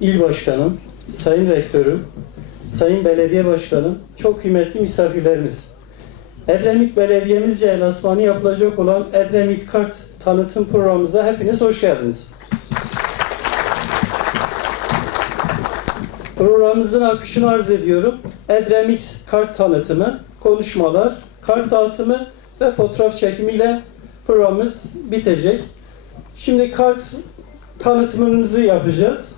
il başkanım, sayın rektörüm, sayın belediye başkanım, çok kıymetli misafirlerimiz. Edremit Belediye'mizce lansmanı yapılacak olan Edremit Kart tanıtım programımıza hepiniz hoş geldiniz. Programımızın akışını arz ediyorum. Edremit kart tanıtımı, konuşmalar, kart dağıtımı ve fotoğraf çekimiyle programımız bitecek. Şimdi kart tanıtımımızı yapacağız.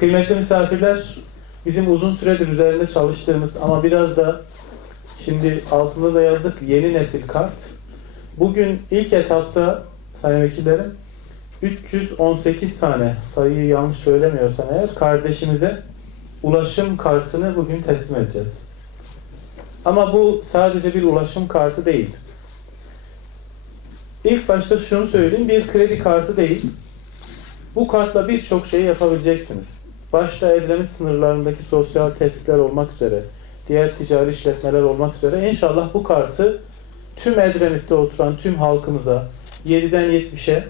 Kıymetli misafirler, bizim uzun süredir üzerinde çalıştığımız ama biraz da şimdi altında da yazdık yeni nesil kart. Bugün ilk etapta sayın vekillerim 318 tane sayıyı yanlış söylemiyorsam eğer kardeşimize ulaşım kartını bugün teslim edeceğiz. Ama bu sadece bir ulaşım kartı değil. İlk başta şunu söyleyeyim, bir kredi kartı değil. Bu kartla birçok şey yapabileceksiniz. Başta Edremit sınırlarındaki sosyal tesisler olmak üzere, diğer ticari işletmeler olmak üzere inşallah bu kartı tüm Edremit'te oturan tüm halkımıza 7'den 70'e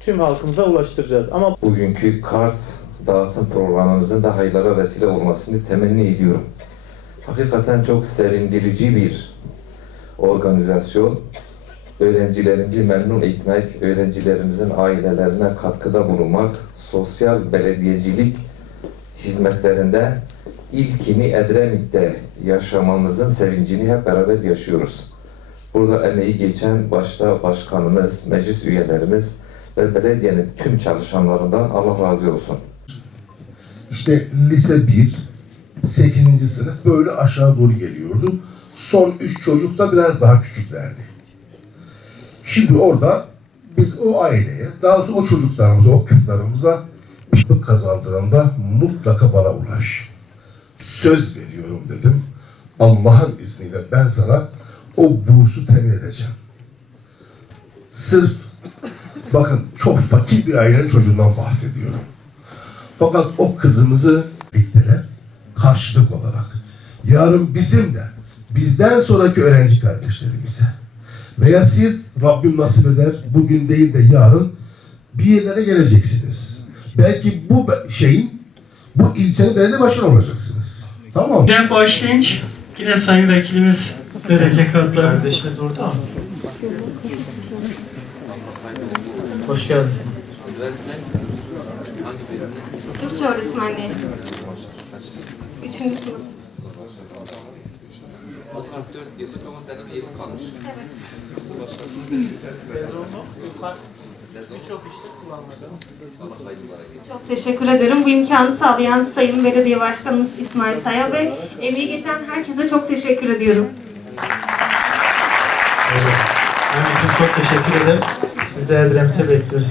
tüm halkımıza ulaştıracağız. Ama bugünkü kart dağıtım programımızın da hayırlara vesile olmasını temenni ediyorum. Hakikaten çok sevindirici bir organizasyon. Öğrencilerimizi memnun etmek, öğrencilerimizin ailelerine katkıda bulunmak, sosyal belediyecilik hizmetlerinde ilkini Edremit'te yaşamamızın sevincini hep beraber yaşıyoruz. Burada emeği geçen başta başkanımız, meclis üyelerimiz, ve belediyenin tüm çalışanlarından Allah razı olsun. İşte lise 1, 8. sınıf böyle aşağı doğru geliyordu. Son 3 çocuk da biraz daha küçüklerdi. Şimdi orada biz o aileye, daha doğrusu o çocuklarımıza, o kızlarımıza şey kazandığında mutlaka bana ulaş. Söz veriyorum dedim. Allah'ın izniyle ben sana o bursu temin edeceğim. Sırf bakın çok fakir bir ailenin çocuğundan bahsediyorum. Fakat o kızımızı birliklere karşılık olarak yarın bizim de bizden sonraki öğrenci kardeşlerimize veya siz Rabbim nasip eder bugün değil de yarın bir yerlere geleceksiniz. Belki bu şeyin bu ilçenin belediye başkanı olacaksınız. Tamam mı? Ben başlayınca yine sayın vekilimiz Derece kartları. Kardeşimiz orada mı? Hoş geldin. Türkçe öğretmenliği. Üçüncü sınıf. 34 yıllık ama senin bir yılın kalmış. Evet. Allah hayırlı etsin. Çok teşekkür ederim. Bu imkanı sağlayan Sayın Belediye Başkanımız İsmail Say'a ve emeği geçen herkese çok teşekkür ediyorum. Evet. Çok teşekkür ederiz. Siz de Edremit'e bekliyoruz.